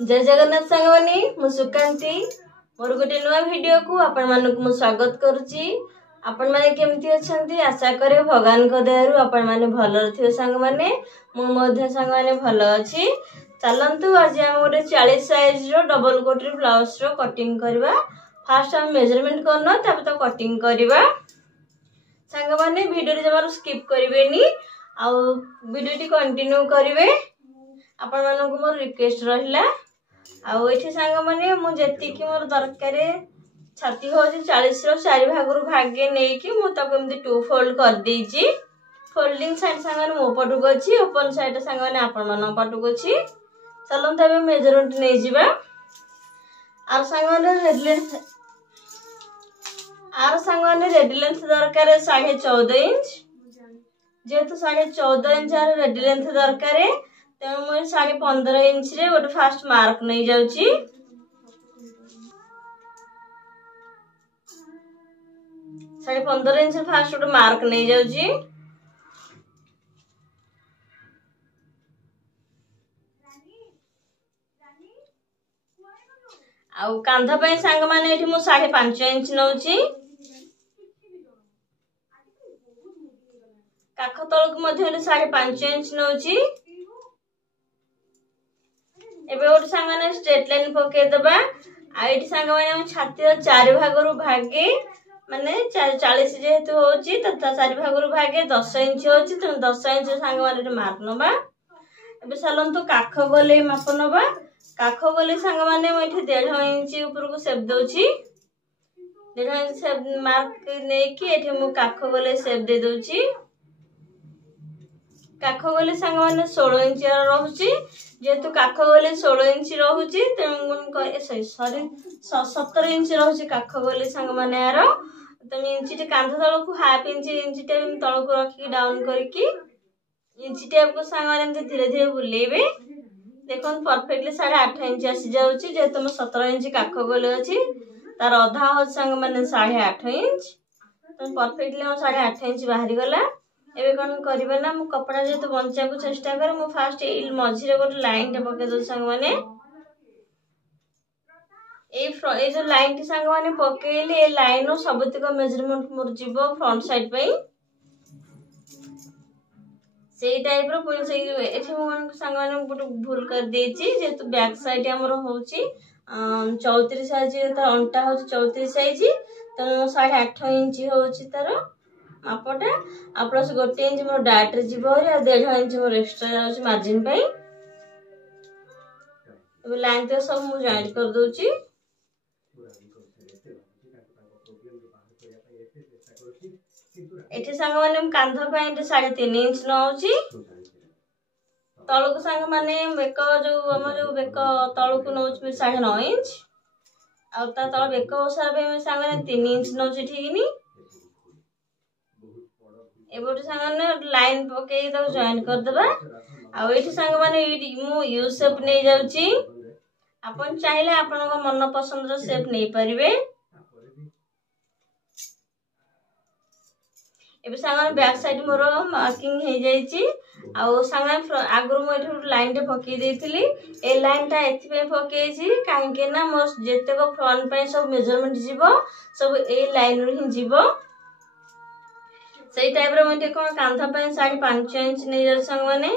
जय जगन्नाथ सांगवानी मु सुकांती मोर गोटे नुआ वीडियो को आपण मानक मु स्वागत करूची। आपण माने केमती अछंती आशा करे भगवान को दयारु आपण माने भलो रथियो सांग माने मु मध्ये सांग माने भलो अछि। चलंतु आज हम गोटे 40 साइज रो डबल कोटरी ब्लाउज रो कटिंग करबा। फर्स्ट हम मेजरमेंट करनो तब तो कटिंग करबा। सांग माने वीडियो रे जमार स्किप करिवेनी आ वीडियो टी कंटिन्यू करिवे। आपण मानक मोर रिक्वेस्ट रहिला आउ एठी सांग माने मु जेति कि मोर दरकारे छाती हो 40 रो 4 भाग रु भागे नै कि मु त केमति टू फोल्ड कर देछि। फोल्डिंग साइड सांग माने मो पटु गछि ओपन साइड सांग माने आपण मन पटु गछि। चलन तबे मेजरमेंट नै जिबा। आर सांग माने रेड लेंथ दरकारे 14.5 इंच जेतु 14.5 इंच आर रेड लेंथ दरकारे तेणु मुझे 15.5 इंच रे गोटे फास्ट मार्क नहीं जाउची। 15.5 इंच फास्ट गोटे मार्क नहीं जाउची। आउ कांधा पे सांग माने एठी मु 5.5 इंच नउची। काख तळक मध्ये 5.5 इंच नउची। एबे ओट सांग माने स्ट्रेट लाइन पके दबा। आइट सांग माने हम छाती रो 4 भाग रु भागे माने 40 जेहेतु होची त 4 भाग रु भागे 10 इंच होची त 10 इंच सांग माने माप नबा। एबे चलन तो काख गोले माप नबा। काख गोले सांग माने म एठी 1.5 इंच ऊपर को सेप दोची। 1.5 इंच सेप मार्क नै कि एठी मु काख गोले सेप दे दोची। काख गोले सांग माने 16 इंच रहउची जेतु काख गोले 16 इंच रहउची तेन सॉरी 17 इंच रहउची काख गोले सांग माने यार तम इंच टे कांध तळ को हाफ इंच टे तळ को रखी डाउन करके इंच टेप को सांग माने धीरे धीरे बुलेबे। देखन परफेक्टली 8.5 इंच आसी जाउची जेतु म 17 इंच काख गोले अछि तार आधा हो सांग माने 8.5 इंच त परफेक्टली हम 8.5 इंच बाहरी गला। एबे कोन करबे ना मु कपड़ा जे तो बंचा को चेष्टा कर मु फास्ट ए मझी रे गोटे लाइन टे पके दो संग माने ए जो लाइन टी संग माने पकेले ए लाइन रो सबति को मेजरमेंट मोर जीवो फ्रंट साइड पे सेही टाइप रो पुनी से एठी मु संग माने गोटे भूल कर देछि जे तो बैक साइड हमर होउची 34 साइज त अंटा हो 34 साइज त 8.5 इंच होउची तार मापटा आ प्लस 1 इंच मोर डाट रे जीवो रे 1.5 इंच मोर एक्स्ट्रा जाउची मार्जिन पई। एबे लाइन तो सब मु जॉइंट कर दोची। एठी संग माने कांधा पई 3.5 इंच नउची। तळको संग माने बेक जो हम जो बेक तळको नउची 9.5 इंच आ ता तळ बेक ओसा पे संग माने 3 इंच नउची ठीकनी। एबोट सांग ने लाइन पके तो जॉइन कर दबा। आ एठी सांग माने मु यू शेप नै जाउची अपन चाहिले आपन को मन पसंद रो शेप नै परिबे। एबे सांग बैक साइड मोर मार्किंग हे जाईची आ सांग आगुर मु एठी लाइन टे पके देथिली ए लाइन टा एथि पे पकेची काहे के ना मोर जेते को फ्रंट पे सब मेजरमेंट जीवो सब ए लाइन रो ही जीवो। सही टाइप रो मते कोन कांधा पे 5.5 इंच नै जल संग माने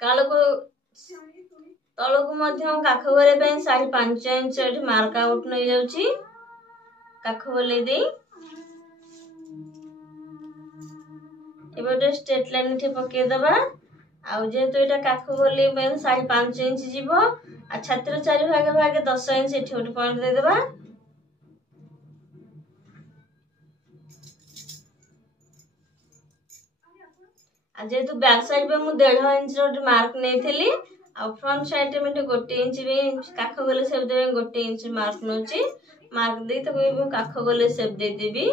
कालको तळको मध्य काख गोले पे 5.5 इंच एठी मार्क आउट नै जाउची काख गोले दे। एबे स्ट्रेट लाइन थे पके दबा। आउ जेतु एटा काख गोले पे 5.5 इंच जीवो आ छातिर 4 भागे भागे 10 इंच एठी ओटे पॉइंट दे दबा। आ जेतु बैक साइड पे मु 1.5 इंच रो मार्क नै थेली आ फ्रंट साइड में 1 इंच भी काख गोले शेप देबे 1 इंच मार्क नउची मार्क दे तो काख गोले शेप दे देबी।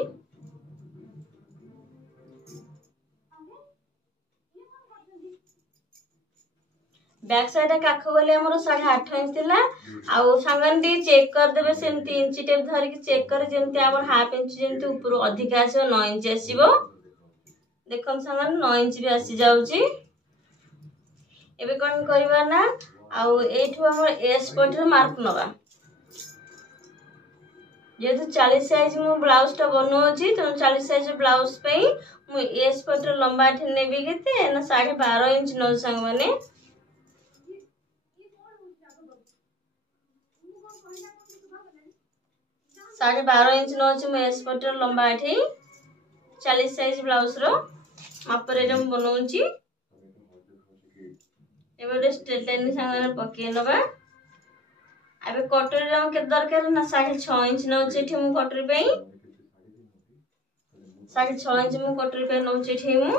बैक साइड काख गले आमर 8.5 इंच थिला आउ सांगन चेक कर देबे सेमती इंची टेप धर के चेक कर जेमती आमर हाफ इंच जेमती ऊपर अधिक आसीबो 9 इंच आसीबो देखम सांगन 9 इंच भी आसी जाउची एबे कोन करबा ना आउ एठु हमर एस पटर मार्क नबा जेतु 40 साइज मु ब्लाउज टा बनोची तो 40 साइज ब्लाउज पे मु एस पटर लंबा ठे नेबी केते ना 12.5 इंच नो संग माने 12.5 इंच नौच मु एस पटर लंबा एठी 40 साइज ब्लाउज रो माप रे हम बनौची एबे स्ट्रेट लाइन संग पके नबा अबे कटोरी रे हम के दरकार ना 6.5 इंच नौच एठी मु कटोरी पे 6.5 इंच मु कटोरी पे नौच एठी मु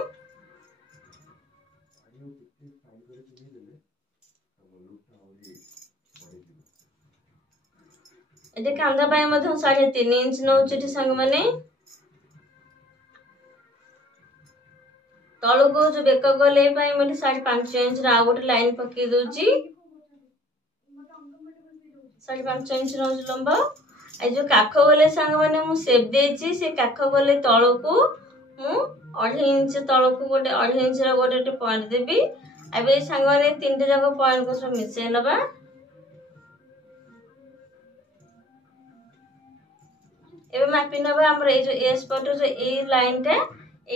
एते कांदा पाए मधे 3.5 इंच नौच एठी संग माने तळु को जो बेक गले पाए मते 5.5 इंच रा गोटे लाइन पके दोची 5.5 इंच नौच लंबा ए जो काख गले संग माने मु सेप देची से काख गले तळु को मु 2.5 इंच तळु को गोटे 2.5 इंच रा गोटे पॉइंट देबी एबे संग माने तीनटे जाको पॉइंट को सब मिसे नबा एबे मापी नबा हमर ए जो एस पटर जो ए लाइन टा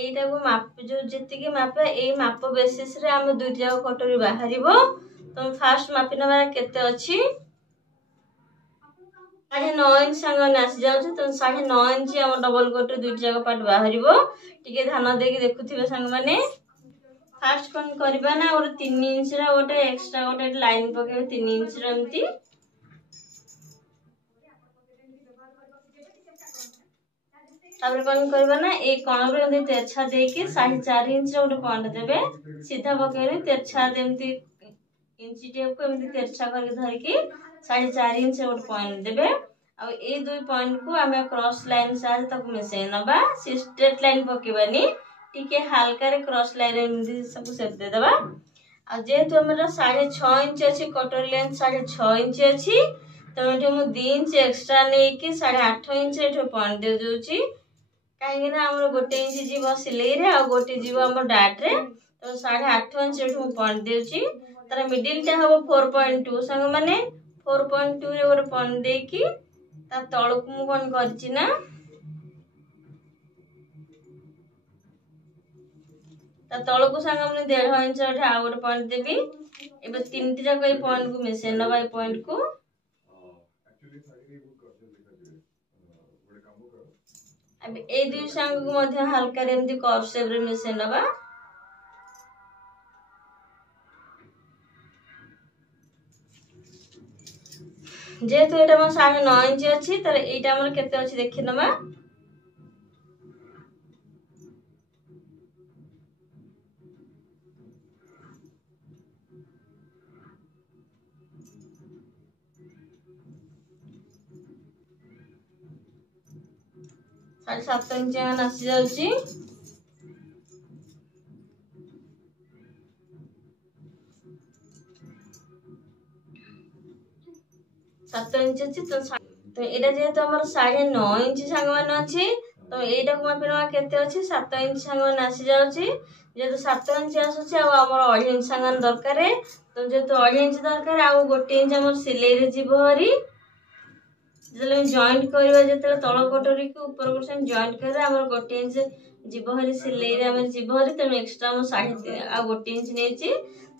एटा को माप जो जति के माप ए माप बेसिस रे हम दुई जाको कटोरी बाहरिबो तो फर्स्ट मापी नबा केते अछि 9.5 इंच संग नास जाउछ तो 9.5 इंच हम डबल कटोरी दुई जाको पार्ट बाहरिबो टिके ध्यान देके देखुथिबे संग माने फर्स्ट कोन करबा ना और 3 इंच रा गोटे एक्स्ट्रा गोटे लाइन पकेबे 3 इंच रा एमती तापर कोन करबा ना एक कोण रे एमती तेरछा देके 4.5 इंच रा गोटे पॉइंट देबे सीधा पकेबे तेरछा देमती इंची टेप को एमती तेरछा करके धर के 4.5 इंच रा गोटे पॉइंट देबे आ ए दुई पॉइंट को हमें क्रॉस लाइन साथ तक मिसे नबा से स्ट्रेट लाइन पकेबानी टिके हल्का रे क्रॉस लाइन एमती सब सेट दे देबा आ जेतु हमरा 6.5 इंच अछि कटर लेंथ 6.5 इंच अछि तो एठे मु 2 इंच एक्स्ट्रा नै कि 8.5 इंच एठे पॉइंट दे दोची काहे ना हमर गोटे इंच जीव सिलाई रे आ गोटे जीव हमर डाट रे तो 8.5 इंच एठे मु पॉइंट देउची तार मिडिल टा हबो 4.2 संग माने 4.2 रे गोटे पॉइंट दे कि ता तळक मु कोन करची ना ता तळक संग हमने 1.5 इंच एठे आ गोटे पॉइंट देबी एबे तीनटी जाक ए पॉइंट को मिसे नबा ए पॉइंट को अब ए दुई संग को मध्य हल्का रे एमती कर्व शेप रे मिसे नबा जेतु एटा म 9.5 इंच अछि तर एटा हमर केते अछि देखि नबा साढ़े 7 इंच आसी जाउची 7 इंच अछि तो एटा जेतु हमर 9.5 इंच संग मान अछि तो एटा को मापे न केते अछि 7 इंच संग मान आसी जाउची जेतु 7 इंच आसुची आ हमर 2.5 इंच संग दरकार तो जेतु 2.5 इंच दरकार आ 1 इंच हमर सिलाई रे जीव हरी जले जॉइंट करबा जेते तळ कटोरी को ऊपर को जॉइंट करे हमर 1 इंच जीव हरी सिलाई रे हमर जीव हरी त एक्स्ट्रा हम 3.5 आ 1 इंच नेची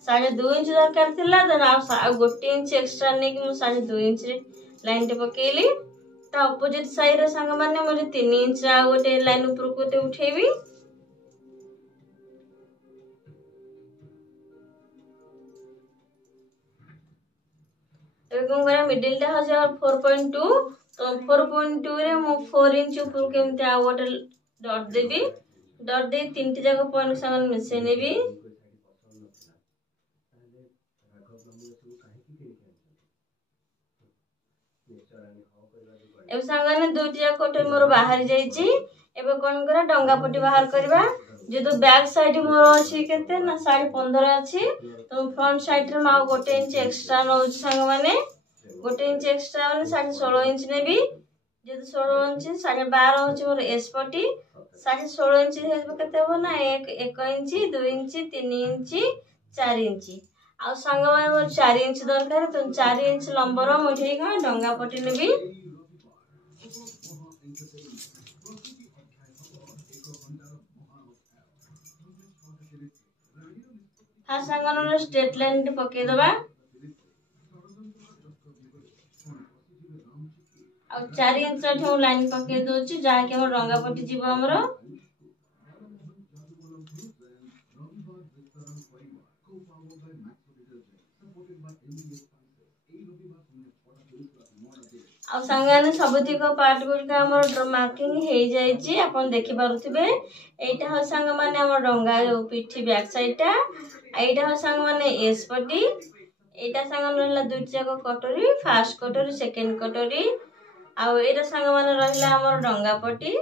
2.5 इंच दरकार थिला त आ 1 इंच एक्स्ट्रा ने कि 2.5 इंच रे लाइन टे पकेली ता ऑपोजिट साइड रे संग माने मोर 3 इंच आ गोटे लाइन ऊपर को ते उठेबी एगो गरा मिडिल टा हो 4.2 तो 4.2 रे मु 4 इंच ऊपर केमते आ गोटे डॉट देबी डॉट दे तीनटी जाको पॉइंट संग मिसे नेबी एबे संगने दुटी जाको कोटे मोर बाहर जाईची एबे कोन करा डंगा पट्टी बाहर करबा जेहेतु बैक साइड मोर अच्छी केते ना 15.5 अच्छी तो फ्रंट साइड रे माउ 1 इंच एक्स्ट्रा नौ सांग माने 1 इंच एक्स्ट्रा माने 16.5 इंच नेबी जेहेतु 16 इंच 12.5 होची मोर एस पटी 16.5 इंच हेबो केते हो ना 1 इंच 2 इंच 3 इंच 4 इंच आ सांग माने मोर 4 इंच दरकार तो 4 इंच लंबर मुठे का डंगा पटी नेबी फास्ट सांगन स्ट्रेट लाइन पके दबा आ 4 इंच ठो लाइन पके दोची जहा के हमर रंगा पट्टी जीव हमर आ संगाने सबुतिक पार्ट गुड़िका हमर मार्किंग हे जाईची आपण देखि पारुथिबे एटा ह संग माने हमर रंगा पिठी बैक साइडटा एटा ह संग माने एस पट्टी एटा संग रहला दुईटा को कटोरी फर्स्ट कटोरी सेकंड कटोरी आ एटा संग माने रहला हमर रंगा पट्टी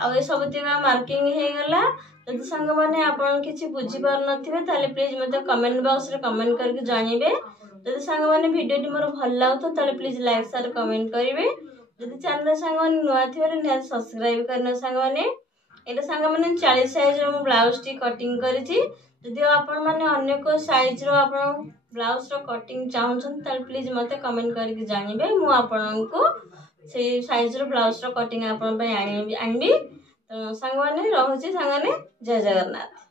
आ ए सबुतिक मार्किंग हे गला जदि संग माने आपण किछि बुझी पार नथिबे ताले प्लीज मते कमेंट बॉक्स रे कमेंट करके जानिबे जदि सांग माने वीडियो टी मोर भल लागतो ताले प्लीज लाइक शेयर कमेंट करिवे जदि चैनल सांग माने नुवा थिबे ने सब्सक्राइब करना सांग माने एटा सांग माने 40 साइज रो ब्लाउज टी कटिंग करिछि जदि आपण माने अन्य को साइज रो आपण ब्लाउज रो कटिंग चाहउछन ताले प्लीज मते कमेंट करके जानिबे मु आपनको से साइज रो ब्लाउज रो कटिंग आपण पे आनिबी तो सांग माने रहउछि सांग माने जय जगन्नाथ।